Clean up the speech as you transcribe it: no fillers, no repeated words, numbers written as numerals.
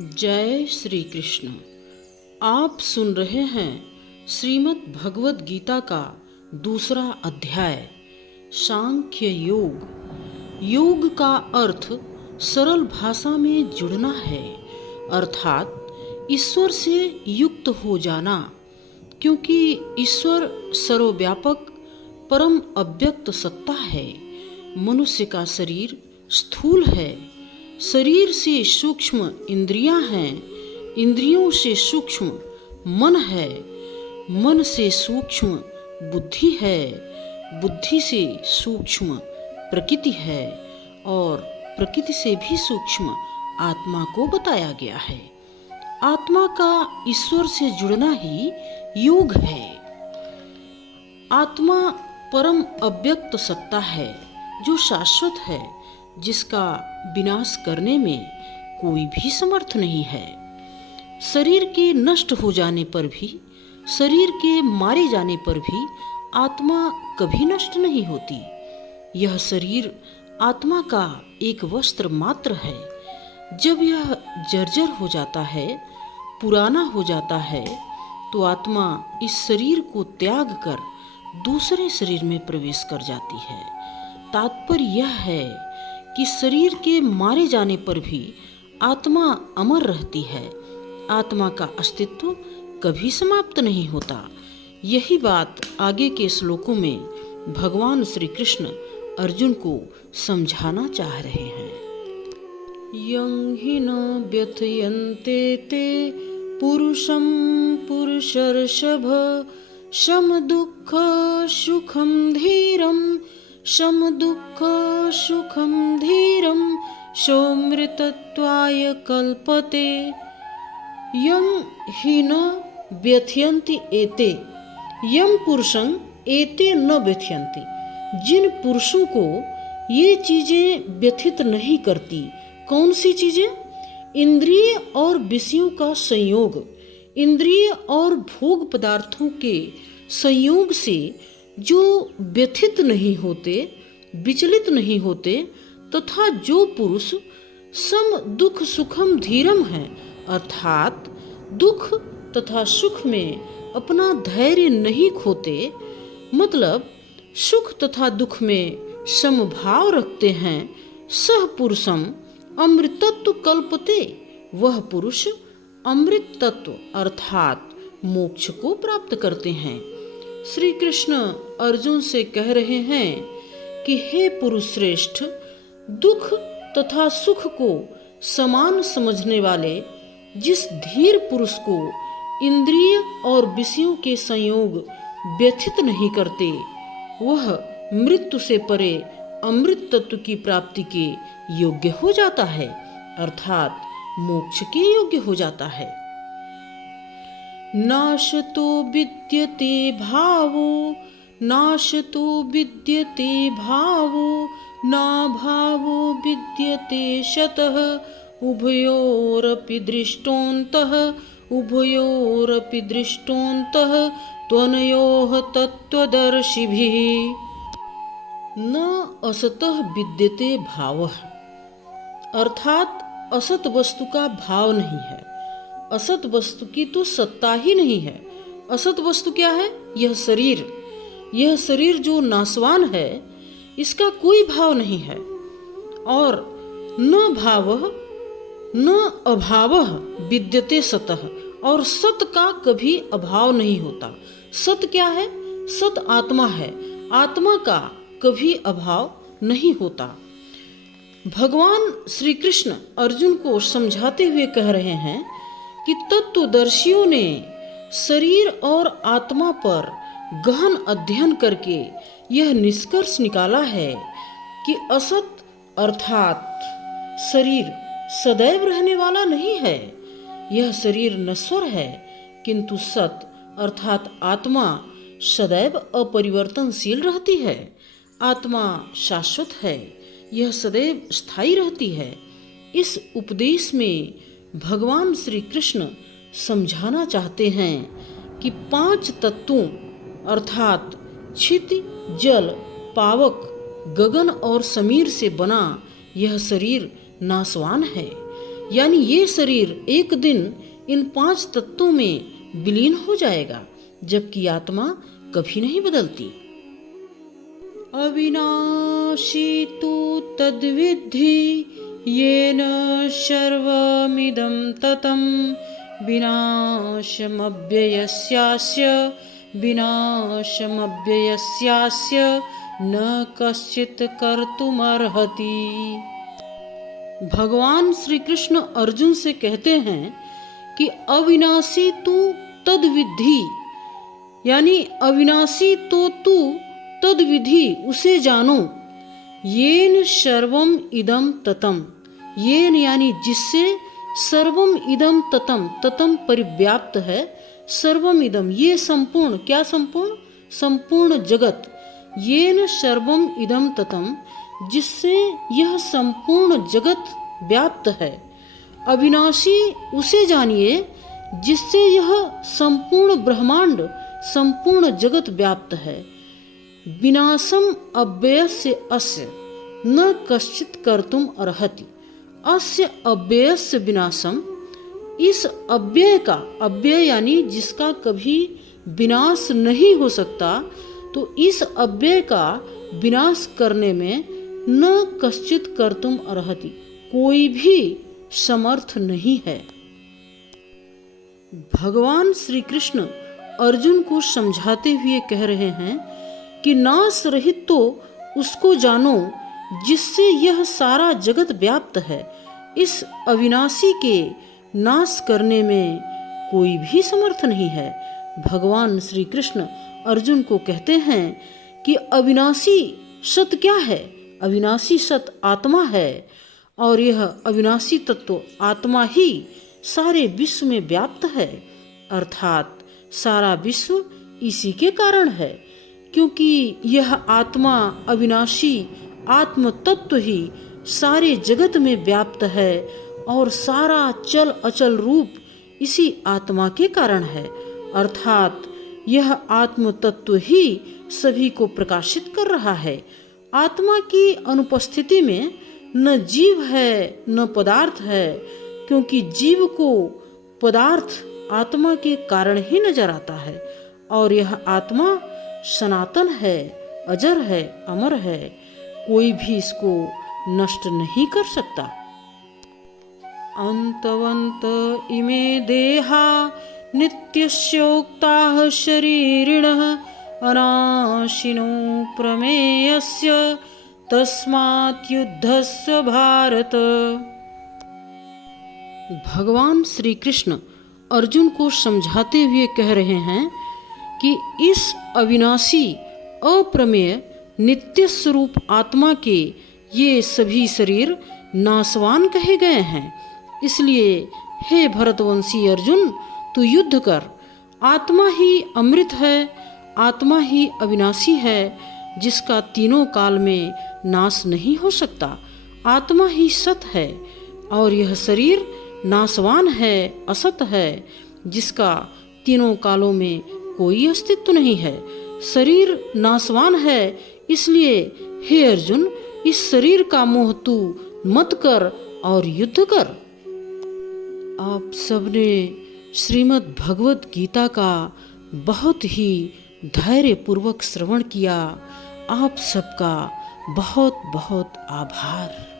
जय श्री कृष्ण। आप सुन रहे हैं श्रीमद् भगवद गीता का दूसरा अध्याय सांख्य योग। योग का अर्थ सरल भाषा में जुड़ना है, अर्थात ईश्वर से युक्त हो जाना, क्योंकि ईश्वर सर्वव्यापक परम अव्यक्त सत्ता है। मनुष्य का शरीर स्थूल है, शरीर से सूक्ष्म इंद्रियां हैं, इंद्रियों से सूक्ष्म मन है, मन से सूक्ष्म बुद्धि है, बुद्धि से सूक्ष्म प्रकृति है और प्रकृति से भी सूक्ष्म आत्मा को बताया गया है। आत्मा का ईश्वर से जुड़ना ही योग है। आत्मा परम अव्यक्त सत्ता है जो शाश्वत है, जिसका विनाश करने में कोई भी समर्थ नहीं है। शरीर के नष्ट हो जाने पर भी, शरीर के मारे जाने पर भी आत्मा कभी नष्ट नहीं होती। यह शरीर आत्मा का एक वस्त्र मात्र है। जब यह जर्जर हो जाता है, पुराना हो जाता है, तो आत्मा इस शरीर को त्याग कर दूसरे शरीर में प्रवेश कर जाती है। तात्पर्य यह है कि शरीर के मारे जाने पर भी आत्मा अमर रहती है। आत्मा का अस्तित्व कभी समाप्त नहीं होता। यही बात आगे के श्लोकों में भगवान श्री कृष्ण अर्जुन को समझाना चाह रहे हैं। यं हि न व्यथयन्ते ते पुरुषं पुरुषर्षभ शम दुःख सुखं धीरं शम दुःख सुखं धीरं सोऽमृतत्वाय कल्पते। यं हि न व्यथयन्ति एते, यं पुरुषं एते न व्यथयन्ति। जिन पुरुषों को ये चीजें व्यथित नहीं करती। कौन सी चीजें? इंद्रिय और विषयों का संयोग, इंद्रिय और भोग पदार्थों के संयोग से जो व्यथित नहीं होते, विचलित नहीं होते, तथा जो पुरुष सम दुख सुखम धीरम है, अर्थात दुख तथा सुख में अपना धैर्य नहीं खोते, मतलब सुख तथा दुख में समभाव रखते हैं, सह पुरुषम अमृतत्व कल्पते। वह पुरुष अमृत तत्व अर्थात मोक्ष को प्राप्त करते हैं। श्री कृष्ण अर्जुन से कह रहे हैं कि हे पुरुष श्रेष्ठ, दुख तथा सुख को समान समझने वाले जिस धीर पुरुष को इंद्रिय और विषयों के संयोग व्यथित नहीं करते, वह मृत्यु से परे अमृत तत्व की प्राप्ति के योग्य हो जाता है, अर्थात मोक्ष के योग्य हो जाता है। नाशतो विद्यते भावो, नाशतो विद्यते भावो, ना भावो विद्यते शतः उभयोरपि दृष्टोऽन्तः, उभयोरपि दृष्टोऽन्तः त्वनयोः तत्त्वदर्शिभिः। न असतः विद्यते भावः, अर्थात असत वस्तु का भाव नहीं है। असत वस्तु की तो सत्ता ही नहीं है। असत वस्तु क्या है? यह शरीर। यह शरीर जो नाशवान है, इसका कोई भाव नहीं है। और न भावः न अभावः विद्यते सतः, और सत का कभी अभाव नहीं होता। सत क्या है? सत आत्मा है। आत्मा का कभी अभाव नहीं होता। भगवान श्री कृष्ण अर्जुन को समझाते हुए कह रहे हैं कि तत्वदर्शियों ने शरीर और आत्मा पर गहन अध्ययन करके यह निष्कर्ष निकाला है कि असत अर्थात शरीर सदैव रहने वाला नहीं है। यह शरीर नश्वर है, किंतु सत अर्थात आत्मा सदैव अपरिवर्तनशील रहती है। आत्मा शाश्वत है, यह सदैव स्थायी रहती है। इस उपदेश में भगवान श्री कृष्ण समझाना चाहते हैं कि 5 तत्वों अर्थात क्षिति, जल, पावक, गगन और समीर से बना यह शरीर नाशवान है। यानी ये शरीर एक दिन इन 5 तत्वों में विलीन हो जाएगा, जबकि आत्मा कभी नहीं बदलती। अविनाशी तु तद्विद्धि येन सर्वमिदं ततं विनाशमव्ययस्यास्य न कश्चित् कर्तुमर्हति। भगवान श्री कृष्ण अर्जुन से कहते हैं कि अविनाशी तू तद्विद्धि, यानी अविनाशी तो तू तद्विधि उसे जानो, येन सर्वम इदम ततम, येन यानी जिससे, सर्वम इदम ततम, ततम परिव्याप्त है, सर्वम इदम ये संपूर्ण, क्या संपूर्ण, संपूर्ण जगत, येन सर्वम इदम ततम जिससे यह संपूर्ण जगत व्याप्त है। अविनाशी उसे जानिए जिससे यह संपूर्ण ब्रह्मांड, संपूर्ण जगत व्याप्त है। विनाशम अव्ययस्य अस्य न कश्चित् कर्तुम अर्हति। अस्य अव्ययस्य विनाशम, इस अव्यय का, अव्यय यानी जिसका कभी विनाश नहीं हो सकता, तो इस अव्यय का विनाश करने में न कश्चित् कर्तुम अर्हति, कोई भी समर्थ नहीं है। भगवान श्री कृष्ण अर्जुन को समझाते हुए कह रहे हैं कि नाश रहित तो उसको जानो जिससे यह सारा जगत व्याप्त है। इस अविनाशी के नाश करने में कोई भी समर्थ नहीं है। भगवान श्री कृष्ण अर्जुन को कहते हैं कि अविनाशी सत्य क्या है? अविनाशी सत्य आत्मा है, और यह अविनाशी तत्व आत्मा ही सारे विश्व में व्याप्त है, अर्थात सारा विश्व इसी के कारण है, क्योंकि यह आत्मा अविनाशी आत्म तत्व ही सारे जगत में व्याप्त है, और सारा चल अचल रूप इसी आत्मा के कारण है, अर्थात यह आत्म तत्व ही सभी को प्रकाशित कर रहा है। आत्मा की अनुपस्थिति में न जीव है न पदार्थ है, क्योंकि जीव को पदार्थ आत्मा के कारण ही नजर आता है, और यह आत्मा सनातन है, अजर है, अमर है, कोई भी इसको नष्ट नहीं कर सकता। अंतवंत इमे देहा नित्यस्योक्ताः शरीरिणः अनाशिनो प्रमेयस्य तस्मात् युद्धस्य भारत। भगवान श्री कृष्ण अर्जुन को समझाते हुए कह रहे हैं कि इस अविनाशी अप्रमेय नित्य स्वरूप आत्मा के ये सभी शरीर नाशवान कहे गए हैं। इसलिए हे भरतवंशी अर्जुन, तू युद्ध कर। आत्मा ही अमृत है, आत्मा ही अविनाशी है, जिसका तीनों काल में नाश नहीं हो सकता। आत्मा ही सत है, और यह शरीर नाशवान है, असत है, जिसका तीनों कालों में कोई अस्तित्व नहीं है। शरीर नाशवान है, इसलिए हे अर्जुन, इस शरीर का मोह तू मत कर और युद्ध कर। आप सबने श्रीमद् भगवत गीता का बहुत ही धैर्य पूर्वक श्रवण किया। आप सबका बहुत बहुत आभार।